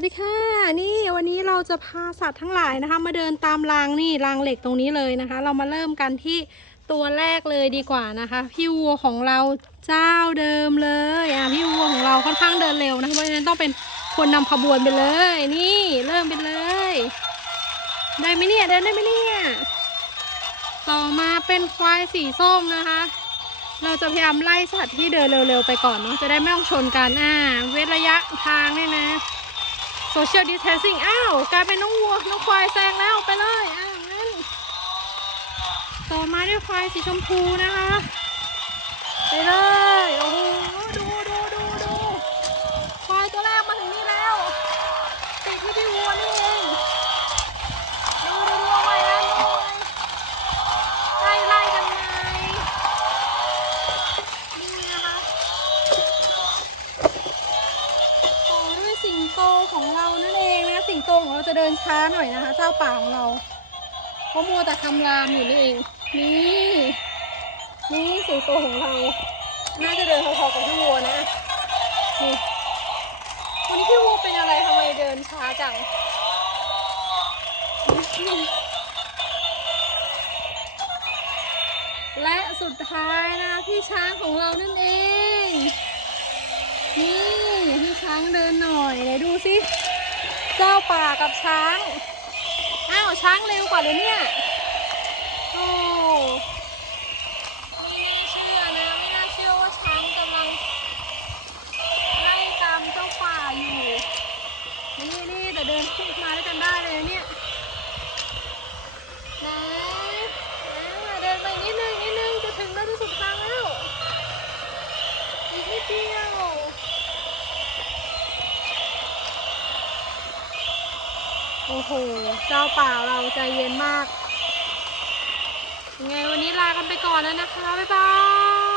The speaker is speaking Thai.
วัสดีค่ะ นี่วันนี้เราจะพาสัตว์ทั้งหลายนะคะ มาเดินตามรางนี่รางเหล็กตรงนี้เลยนะคะ เรามาเริ่มกันที่ตัวแรกเลยดีกว่านะคะพี่วัวของเราเจ้าเดิมเลยอะพี่วัวของเราค่อนข้างเดินเร็วนะคะเพราะฉะนั้นต้องเป็นคนนำขบวนไปเลย นี่เริ่มไปเลย ได้ไหมเนี่ยเดินได้ไหมเนี่ยต่อมาเป็นควายสีส้มนะคะ เราจะพยายามไล่สัตว์ที่เดินเร็วๆไปก่อนเนาะจะได้ไม่ต้องชนกันอ่าเว้นระยะทางเนี่ยนะ โซเชียลดิสแทนซิ่งอ้าวกลายเป็นน้องวัวน้องควายแซงแล้วไปเลยอ้าวงั้นต่อมาด้วยควายสีชมพูนะคะ ไปเลยโอ้โห ดูดูดูดูควายตัวแรกมาถึงนี่แล้ว ติดที่พี่วัวนี่เอง ดูดูดูเอาไว้นะดูเอาไว้ไล่ไล่กันไหมนี่นะคะต่อด้วยสิงโต ของเรานั่นเองนะสิงโตของเราจะเดินช้าหน่อยนะคะ เจ้าป่าของเราเพราะมัวแต่ทำรามอยู่นี่เอง นี่นี่สิงโตของเรา น่าจะเดินพอๆกับพี่วัวนะนี่วันนี้พี่วัวเป็นอะไรทำไมเดินช้าจังและสุดท้ายนะพี่ช้างของเรานั่นเอง นี่พี่ช้างเดินหน่อยไหนดู สิ เจ้าป่ากับช้าง อ้าว ช้างเร็วกว่าเลยเนี่ย โอ้ไม่น่าเชื่อนะ ไม่น่าเชื่อว่าช้างกำลังไล่ตามเจ้าป่าอยู่ นี่นี่แต่เดินขึ้นมาด้วยกันได้เลยเนี่ยนะอ่าเดินไปนิดนึงนิดนึงจะถึงแล้วจะสุดทางแล้ว อีกนิดเดียว โอ้โห เจ้าป่าเราใจเย็นมาก ยังไงวันนี้ลากันไปก่อนแล้วนะคะ บ๊ายบาย